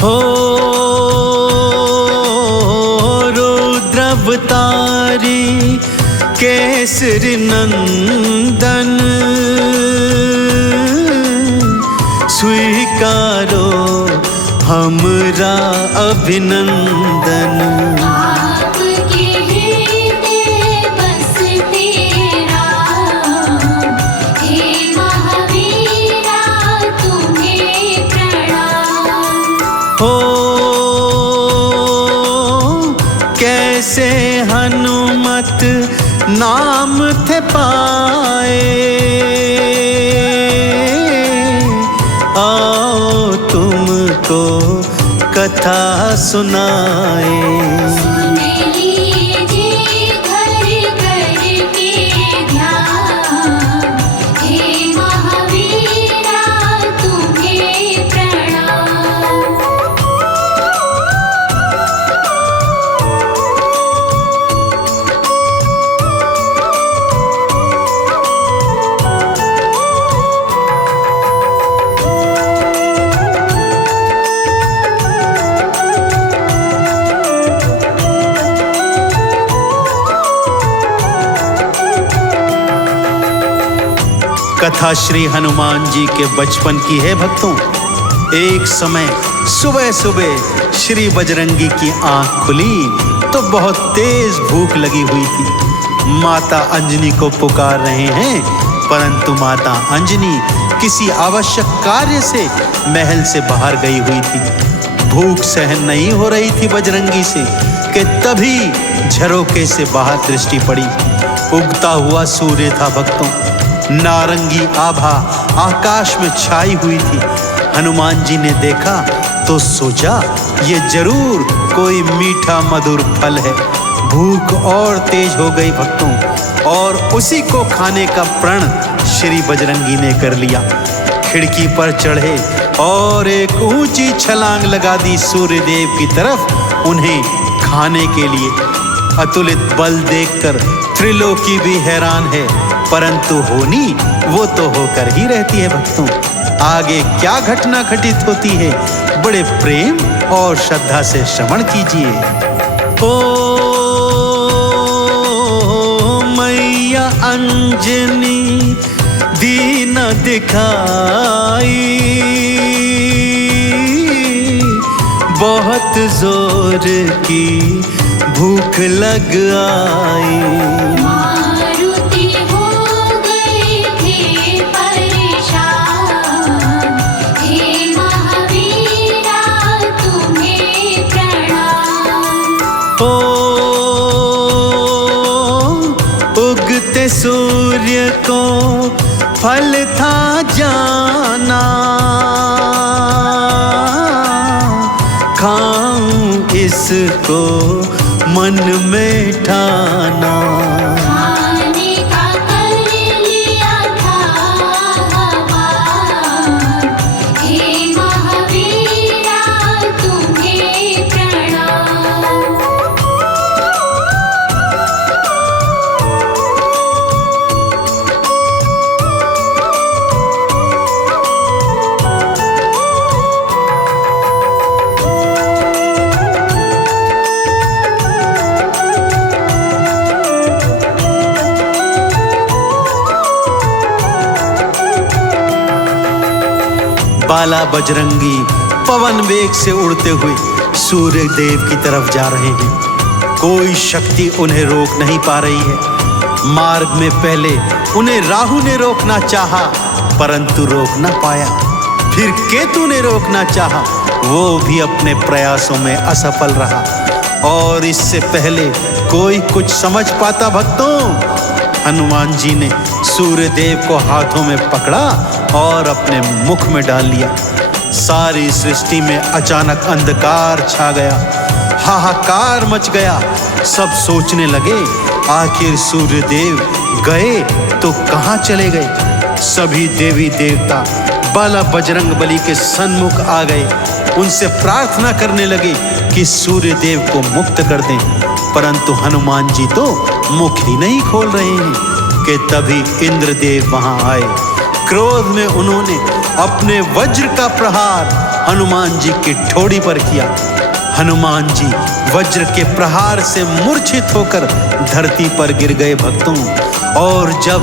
हो रुद्रावतारी केसरी नंदन, स्वीकारो हमरा अभिनंदन। आपके हृदय बसते राम, हे महावीरा तुम्हें प्रणाम। हो कैसे हनुमत नाम थे पाए, आओ तुमको कथा सुनाए। सुन लीजिए घर घर के ध्यान, हे महावीरा तुम्हें प्रणाम। कथा श्री हनुमान जी के बचपन की है भक्तों। एक समय सुबह सुबह श्री बजरंगी की आंख खुली तो बहुत तेज भूख लगी हुई थी। माता अंजनी को पुकार रहे हैं, परंतु माता अंजनी किसी आवश्यक कार्य से महल से बाहर गई हुई थी। भूख सहन नहीं हो रही थी बजरंगी से कि तभी झरोके से बाहर दृष्टि पड़ी। उगता हुआ सूर्य था भक्तों, नारंगी आभा आकाश में छाई हुई थी। हनुमान जी ने देखा तो सोचा ये जरूर कोई मीठा मधुर फल है। भूख और तेज हो गई भक्तों, और उसी को खाने का प्रण श्री बजरंगी ने कर लिया। खिड़की पर चढ़े और एक ऊंची छलांग लगा दी सूर्य देव की तरफ उन्हें खाने के लिए। अतुलित बल देखकर त्रिलोकी भी हैरान है, परंतु होनी वो तो होकर ही रहती है भक्तों। आगे क्या घटना घटित होती है, बड़े प्रेम और श्रद्धा से श्रवण कीजिए। ओ मैया अंजनी दीन दिखाई, बहुत जोर की भूख लग आई। मारुति हो गए थे परेशान, हे महावीरा तुम्हें प्रणाम। ओ उगते सूर्य को फल था जाना, खाऊं इसको मन में ठाना। खाने का कर लिया था हवान, हे महावीरा तुम्हें प्रणाम। बाला बजरंगी पवन वेग से उड़ते हुए सूर्य देव की तरफ जा रहे हैं। कोई शक्ति उन्हें रोक नहीं पा रही है। मार्ग में पहले उन्हें राहु ने रोकना चाहा, परंतु रोक न पाया। फिर केतु ने रोकना चाहा, वो भी अपने प्रयासों में असफल रहा। और इससे पहले कोई कुछ समझ पाता भक्तों, हनुमान जी ने सूर्य देव को हाथों में पकड़ा और अपने मुख में डाल लिया। सारी सृष्टि में अचानक अंधकार छा गया, हाहाकार मच गया। सब सोचने लगे आखिर सूर्य देव गए तो कहाँ चले गए। सभी देवी देवता बाला बजरंग बली के सन्मुख आ गए, उनसे प्रार्थना करने लगे कि सूर्य देव को मुक्त कर दें। परंतु हनुमान जी तो मुख ही नहीं खोल रहे हैं कि तभी इंद्रदेव वहां आए। क्रोध में उन्होंने अपने वज्र का प्रहार हनुमान जी की ठोड़ी पर किया। हनुमान जी वज्र के प्रहार से मूर्छित होकर धरती पर गिर गए भक्तों। और जब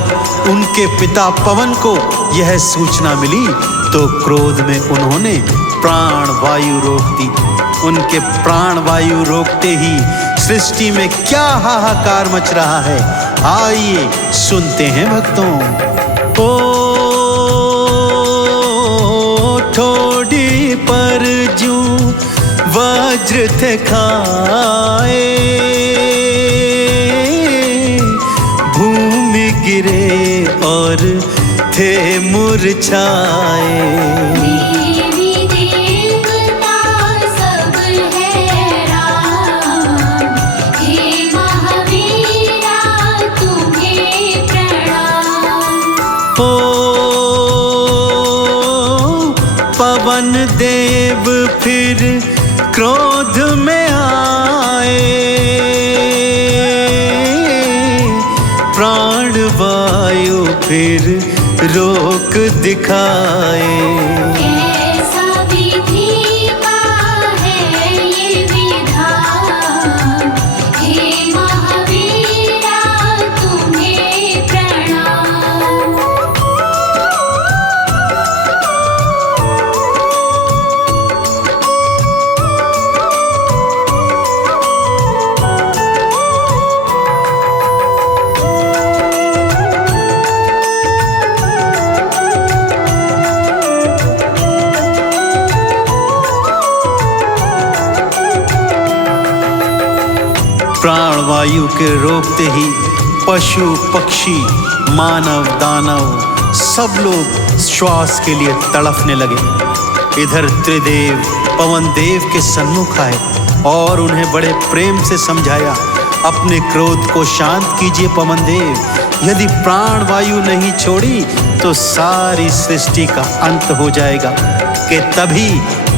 उनके पिता पवन को यह सूचना मिली तो क्रोध में उन्होंने प्राण वायु रोक दी। उनके प्राण वायु रोकते ही सृष्टि में क्या हाहाकार मच रहा है, आइए सुनते हैं भक्तों। ओ ठोड़ी पर जूं वज्र थे खाए, भूमि गिरे और थे मुरझाए। देवी देवता सब हैरान, हे महावीरा तुम्हें प्रणाम। ओ पवन देव फिर क्रोध में आए, प्राण वायु फिर रोक दिखाए। कैसा विधि का है ये विधान, हे महावीरा तुम्हें प्रणाम। प्राणवायु के रोकते ही पशु पक्षी मानव दानव सब लोग श्वास के लिए तड़फने लगे। इधर त्रिदेव पवन देव के सन्मुख आए और उन्हें बड़े प्रेम से समझाया, अपने क्रोध को शांत कीजिए पवन देव, यदि प्राण वायु नहीं छोड़ी तो सारी सृष्टि का अंत हो जाएगा। कि तभी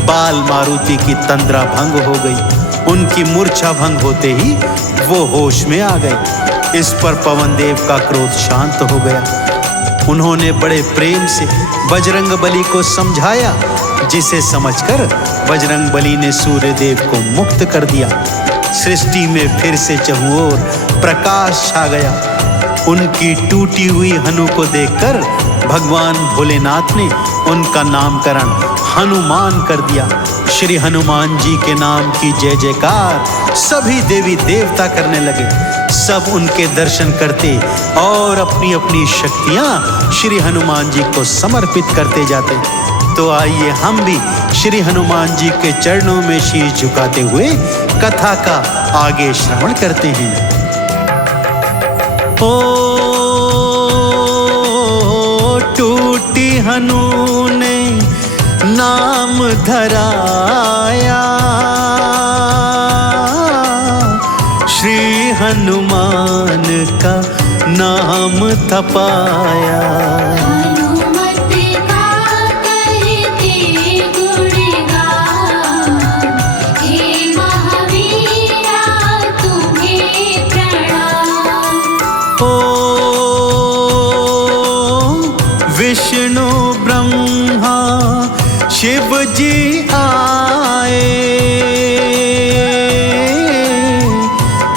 बाल मारुति की तंद्रा भंग हो गई। उनकी मूर्छा भंग होते ही वो होश में आ गए। इस पर पवन देव का क्रोध शांत हो गया। उन्होंने बड़े प्रेम से बजरंग बली को समझाया, जिसे समझकर बजरंग बली ने सूर्य देव को मुक्त कर दिया। सृष्टि में फिर से चहुओर प्रकाश छा गया। उनकी टूटी हुई हनु को देखकर भगवान भोलेनाथ ने उनका नामकरण हनुमान कर दिया। श्री हनुमान जी के नाम की जय जयकार सभी देवी देवता करने लगे। सब उनके दर्शन करते और अपनी अपनी शक्तियां श्री हनुमान जी को समर्पित करते जाते। तो आइए हम भी श्री हनुमान जी के चरणों में शीश झुकाते हुए कथा का आगे श्रवण करते हैं। ओ टूटी हनु ने नाम धराया, श्री हनुमान का नाम तपाया। हनुमत का करते गुणगान, हे महावीरा तुम्हें प्रणाम। ओ विष्णु ब्रह्मा शिव जी आए,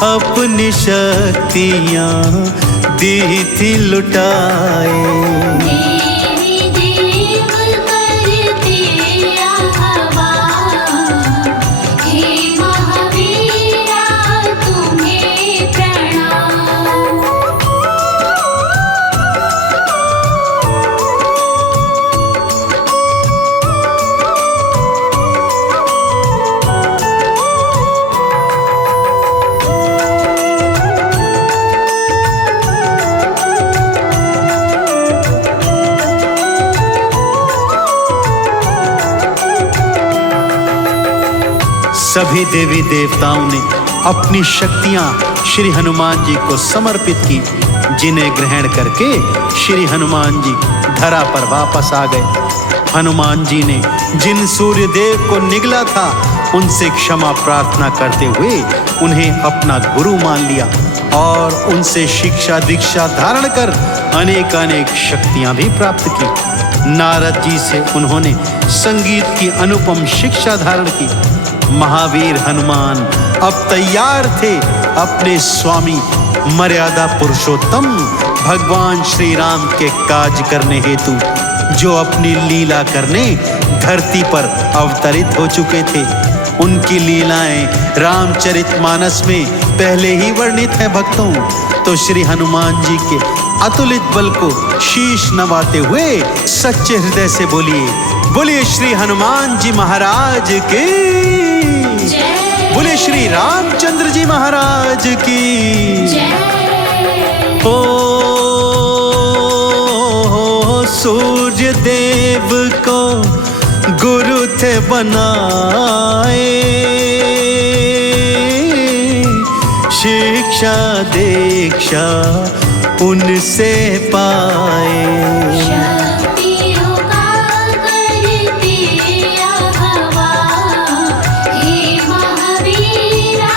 अपनी शक्तियां दी थी लुटाए। देवी देव करते आह्वान, हे महावीरा तुम्हें प्रणाम। सभी देवी देवताओं ने अपनी शक्तियां श्री हनुमान जी को समर्पित की, जिन्हें ग्रहण करके श्री हनुमान जी धरा पर वापस आ गए। हनुमान जी ने जिन सूर्य देव को निगला था उनसे क्षमा प्रार्थना करते हुए उन्हें अपना गुरु मान लिया और उनसे शिक्षा दीक्षा धारण कर अनेक अनेक शक्तियां भी प्राप्त की। नारद जी से उन्होंने संगीत की अनुपम शिक्षा धारण की। महावीर हनुमान अब तैयार थे अपने स्वामी मर्यादा पुरुषोत्तम भगवान श्री राम के काज करने हेतु, जो अपनी लीला करने धरती पर अवतरित हो चुके थे। उनकी लीलाएं रामचरितमानस में पहले ही वर्णित है भक्तों। तो श्री हनुमान जी के अतुलित बल को शीश नवाते हुए सच्चे हृदय से बोलिए, बोलिए श्री हनुमान जी महाराज की, बोलिए श्री रामचंद्र जी महाराज की। ओ सूर्य देव को गुरु थे बनाए, शिक्षा दीक्षा उनसे पाए। शक्तियों का करते आह्वान, हे महावीरा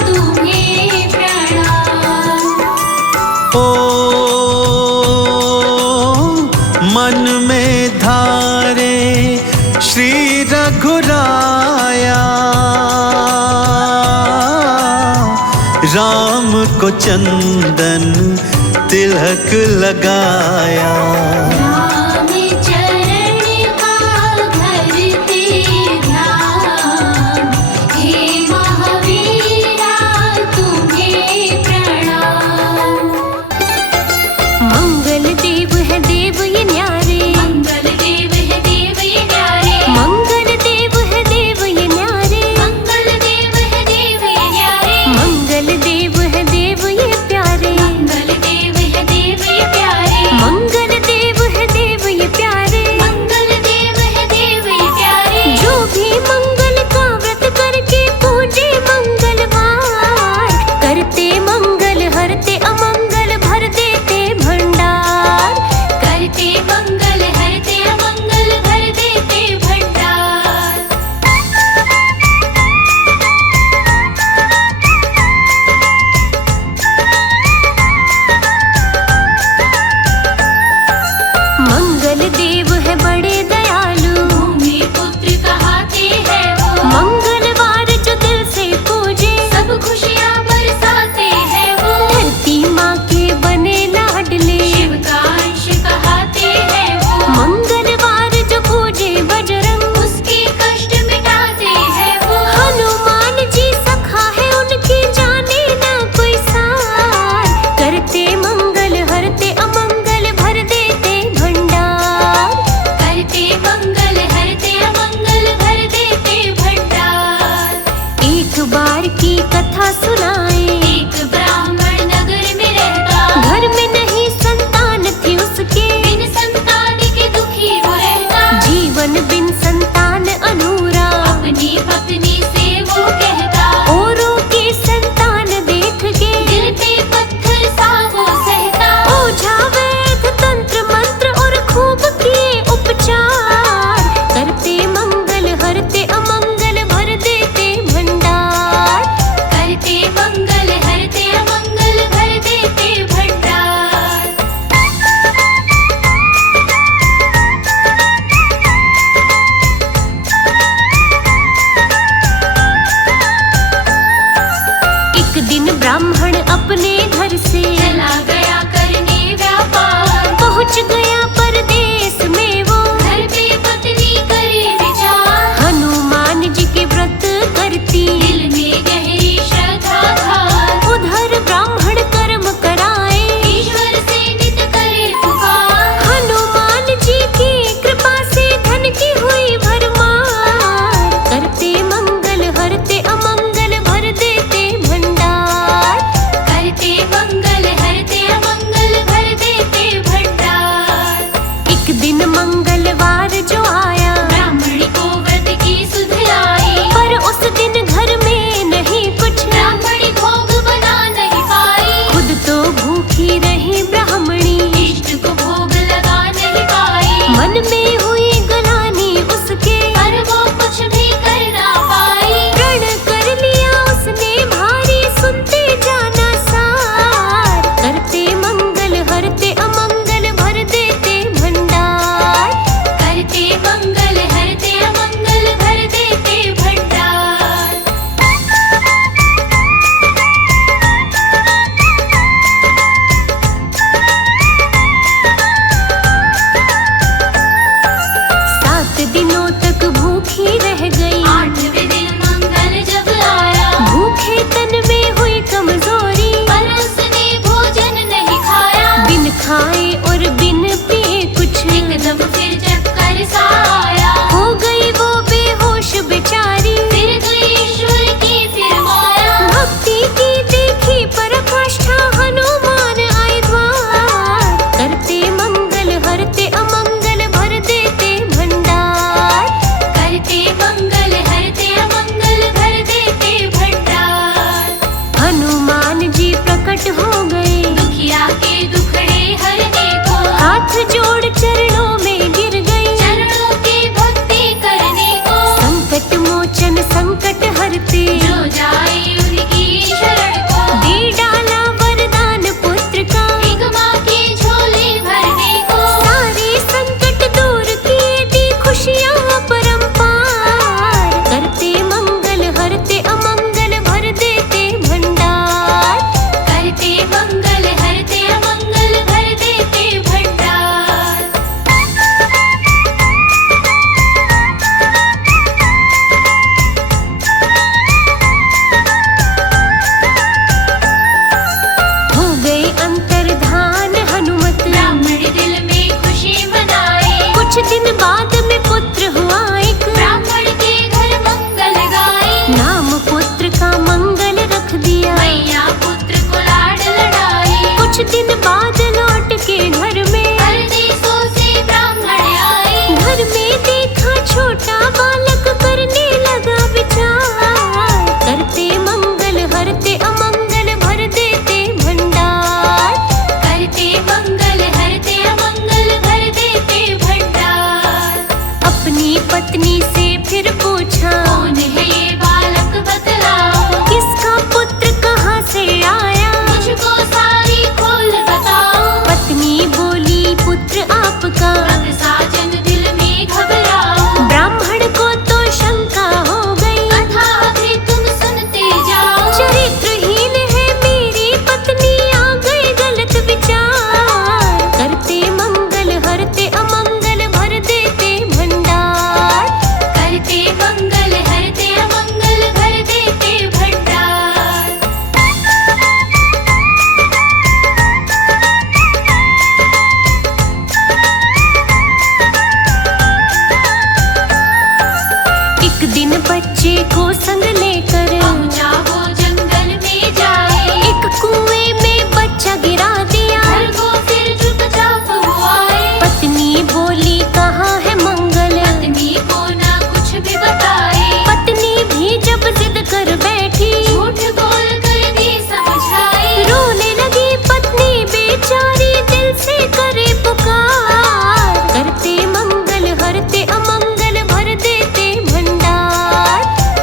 तुम्हें प्रणाम। ओ मन में धारे श्री रघुराया, राम को चंदन तिलक लगाया। राम चरण का धरते ध्यान, हे महावीरा तुम्हें प्रणाम। मंगल देव है देव ये न्यारे, मंगल देव है देव ये न्यारे, मंगल देव है देव ये न्यारे, मंगल देव है देव ये न्यारे, मंगल देव है देव ये प्यारे, मंगल देव है देव ये प्यारे, मंगल देव है देव ये प्यारे, मंगल देव है देव ये प्यारे। जो भी मंगल का व्रत करके पूजे मंगलवार, करते मंगल हरते अमंगल भर देते भंडार, करते मंगल हरते अमंगल भर देते भंडार। मंगल देव है बड़े दयालु, भूमि पुत्र कहाते हैं वो, मंगलवार जो दिल से पूजे सब खुशियाँ बरसाते हैं वो। धरती माँ के बने लाडले, शिव का अंश कहाते हैं वो, मंगलवार जो पूजे बजरंग उसके कष्ट मिटाते हैं वो। हनुमान जी सखा है उनकी जाने ना कोई सार, करते मंगल हरते अमंगल भर देते भंडार, करते मंगल हरते अमंगल भर देते भंडार। एक बार की कथा सुनाए, एक ब्राह्मण नगर में रहता, घर में नहीं संतान थी उसके, बिन संतान के दुखी वो रहता। जीवन बिन संतान अनूरा, अपनी पत्नी से वो कहता, औरों की संतान देख के दिल पे पत्थर सा वो सहता। ओझा वैद्य तंत्र मंत्र और खूब किए उपचार, करते मंगल हरते अमंगल भर देते भंडार, करते मंगल हरते अमंगल भर देते भंडार। एक दिन ब्राह्मण अपने घर से चला गया करने व्यापार, पहुंच गया परदेश में वो, घर पे पत्नी करे विचार। हनुमान जी के व्रत करती, दिल में गहरी श्रद्धा धार, उधर ब्राह्मण कर्म कराए, ईश्वर से नित करे पुकार। हनुमान जी की कृपा से धन की हुई भरमार, करते मंगल हरते अमंगल भर देते भंडार, को संग लेकर पहुंचा वो जंगल में जाए। एक कुएं में बच्चा गिरा दिया। घर को फिर चुपचाप वो आए। पत्नी बोली कहाँ है मंगल। पत्नी को ना कुछ भी बताए। पत्नी भी जब जिद कर बैठी झूठ बोल कर दी समझाए। रोने लगी पत्नी बेचारी दिल से करे पुकार। करते मंगल हरते अमंगल भर देते भंडार।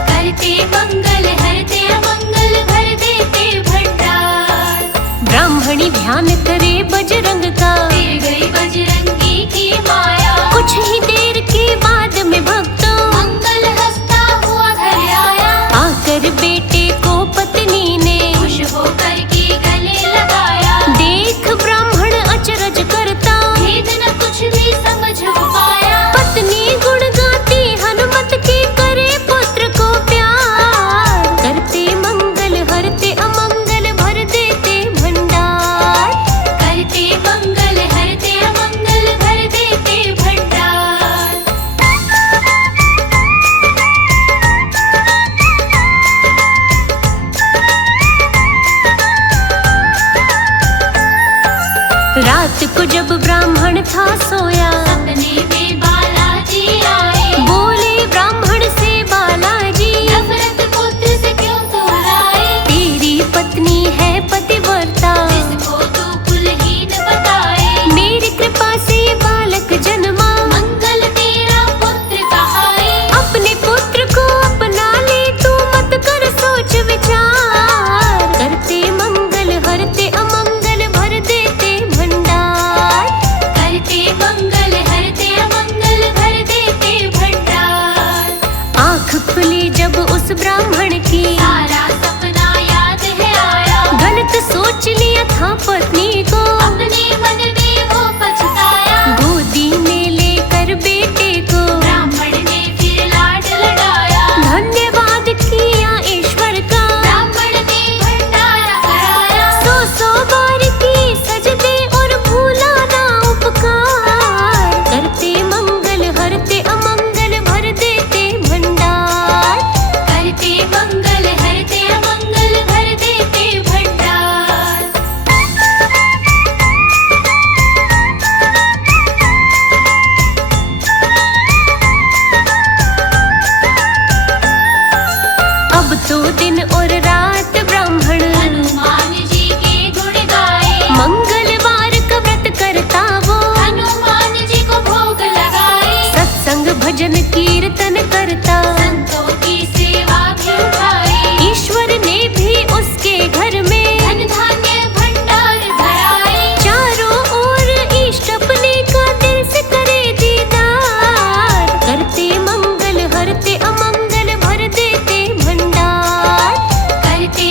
करते मंगल हरते अमंगल भर देते भंडार। ब्राह्मणी ध्यान करे बजरंग का। फिर गई बजरंगी की माया। कुछ ही देर के बाद में भक्तों मंगल हंसता हुआ घर आया। आकर बेटे को पत्नी ने खुश होकर के गले लगाया। देख ब्राह्मण अचरज करता भेद न कुछ भी समझ पाया। पत्नी गुण गाती हनुमत की करे पुत्र को प्यार। करते मंगल हरते अमंगल भर देते भंडार। करते मंगल हरते अमंगल भर देते भंडार। रात को जब ब्राह्मण था सोया सपने में बालाजी आए। बोले ब्राह्मण से बालाजी नफरत पुत्र से क्यों तू लाए। तेरी पत्नी है पतिव्रता जिसको तू कुलहीन बताए। मेरी कृपा से बालक जन्मा। मंगल तेरा पुत्र कहाए। अपने पुत्र को अपना ले तू मत कर सोच विचार। करते मंगल हरते अमंगल भर देते भंडार। करते मंगल हरते अमंगल भर देते भंडार। आँख खुली जब उस ब्राह्मण की सारा सपना याद है आया। गलत सोच लिया था पत्नी को। अपने मन में वो पछताया। गोदी में लेकर बेटे को ब्राह्मण ने फिर लाड लगाया। धन्यवाद किया ईश्वर का। ब्राह्मण ने भंडारा कराया। सौ बार की सजदे और भूला ना उपकार। करते मंगल हरते अमंगल भर देते भंडार। करते मंगल हरते अमंगल भर देते भंडार। अब तो दिन और रात ब्राह्मण हनुमान जी के गुण गाए। मंगलवार का व्रत करता वो। हनुमान जी को भोग लगाए। सत्संग भजन कीर्तन करता। संतों की सेवा भी उठाए। ईश्वर ने भी उसके घर में धन धान्य भंडार भराए। चारों ओर इष्ट अपने का दिल से करे दीदार। करते मंगल हरते अमंगल भर देते भंडार। करते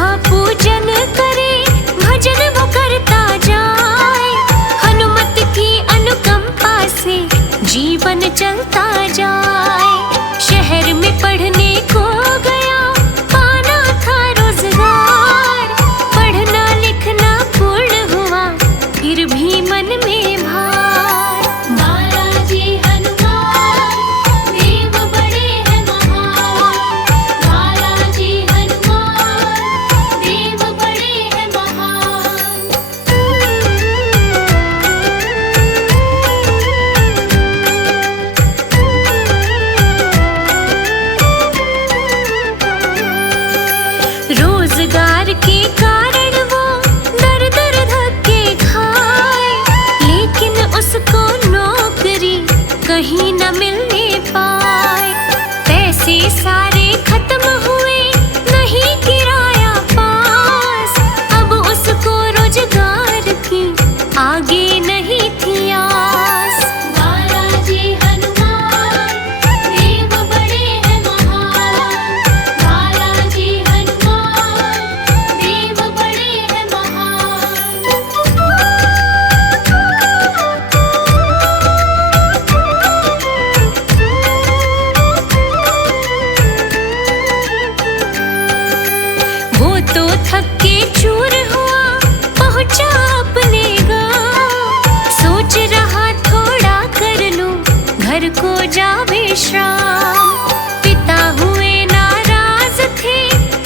सुबह पूजन करे, भजन वो करता जाए। हनुमत की अनुकंपा से जीवन चलता जाए। शहर में पढ़ने को गया, पाना था रोजगार। पढ़ना लिखना पूर्ण हुआ, फिर भी मन में भार। बालाजी हनुमान देव बड़े हैं महान। बालाजी हनुमान देव बड़े हैं महान। रोजगार के कारण वो दर दर धक्के खाए, लेकिन उसको नौकरी कहीं न मिलने पाए। पैसे सारे खत्म हुए, नहीं किराया पास। अब उसको रोजगार की आगे नहीं थी आस। बालाजी हनुमान देव बड़े हैं महान। बालाजी हनुमान देव बड़े हैं महान। वो तो थके चूर हुआ, पहुंचा अपने गांव। सोच रहा थोड़ा कर लूं, घर को जा विश्राम। पिता हुए नाराज थे,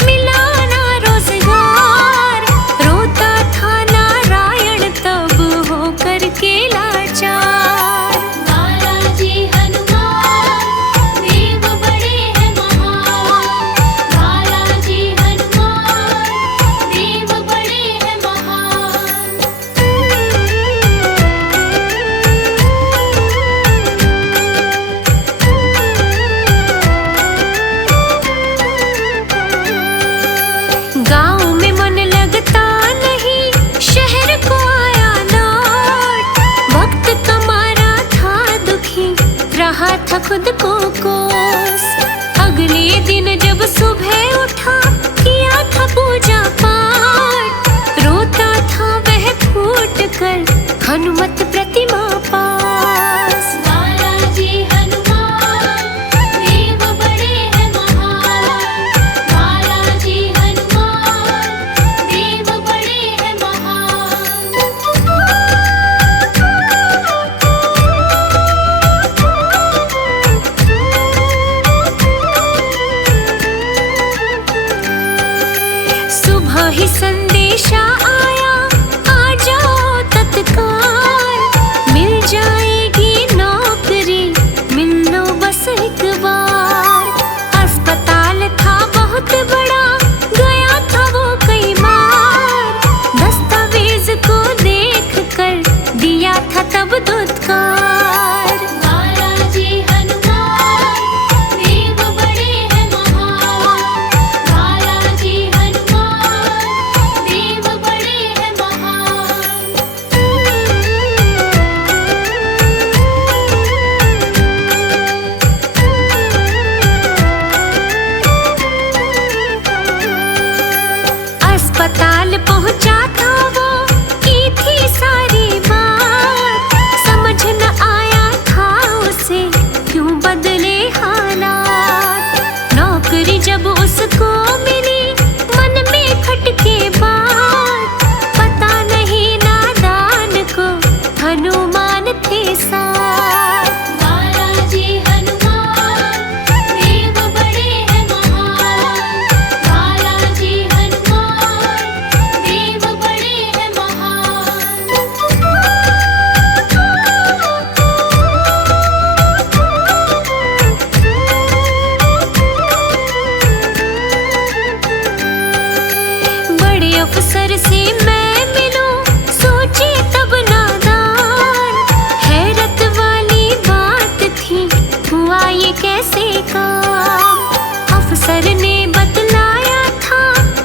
मिला ना रोजगार। रोता था नारायण तब हो करके लाचार। बालाजी हनुमान देव बड़े हैं महान। बालाजी हनुमान देव बड़े हैं महान। गांव में मन लगता नहीं, शहर को आया लौट। वक्त कमारा था दुखी, रहा था खुद को कोस। अगले दिन जब सुबह उठा, किया था पूजा पाठ। रोता था वह फूट कर हनुमत प्रतिमा पास। बालाजी हनुमान देव बड़े हैं महान। बालाजी हनुमान देव बड़े हैं महान। सुबह ही संदेशा आया, आ जाओ तत्काल। मिल जाएगी नौकरी, मिल लो बस एक बार। अस्पताल था बहुत बड़ा, गया था वो कई बार। दस्तावेज को देख कर दिया था तब दुत्कार। बालाजी हनुमान देव बड़े हैं महान। बालाजी हनुमान देव बड़े हैं महान। अस्पताल पहुंचा था वो, की थी सारी बात। समझ न आया था उसे, क्यों बदले हालात। नौकरी जब उसको मिली, मन में खटके बात। पता नहीं नादान को हनुमान थे साथ। बालाजी हनुमान देव बड़े हैं महान। बालाजी हनुमान देव बड़े हैं महान। बड़े अफसर से मैं मिलूं, सोचे तब नादान। हैरत वाली बात थी, हुआ ये कैसे काम। अफसर ने बतलाया था,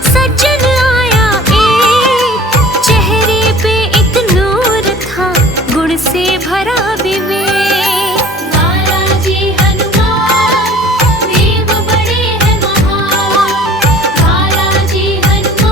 सज्जन आया एक। चेहरे पे एक नूर था, गुण से भरा विवेक। बालाजी हनुमान देव बड़े हैं महान। बालाजी हनुमान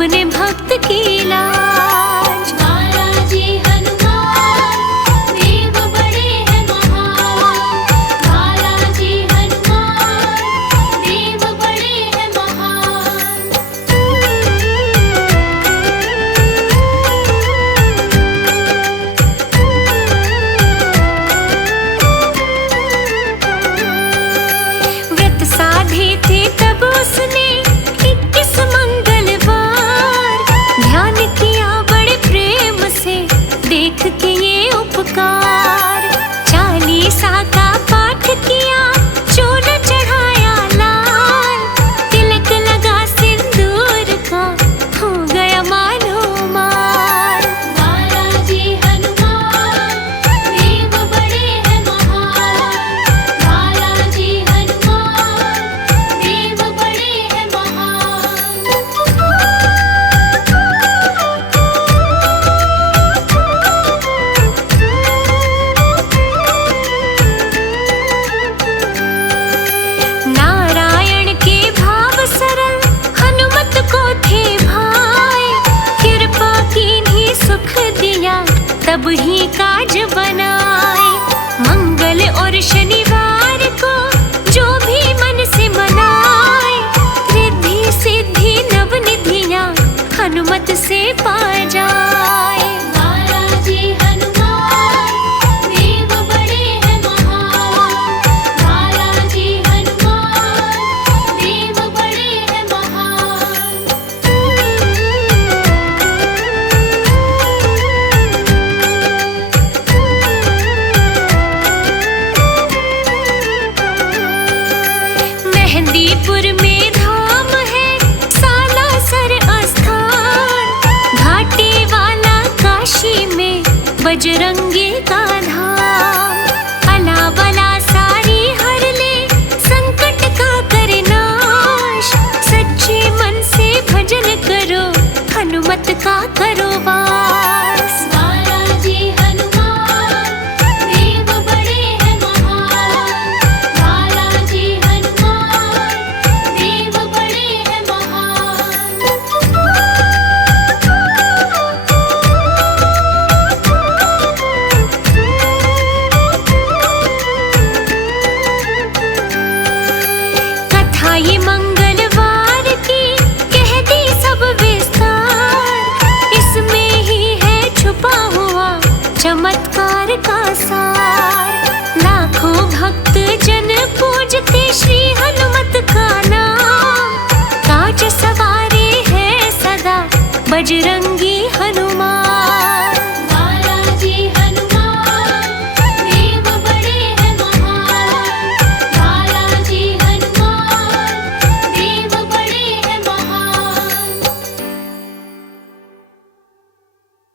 अपने भक्त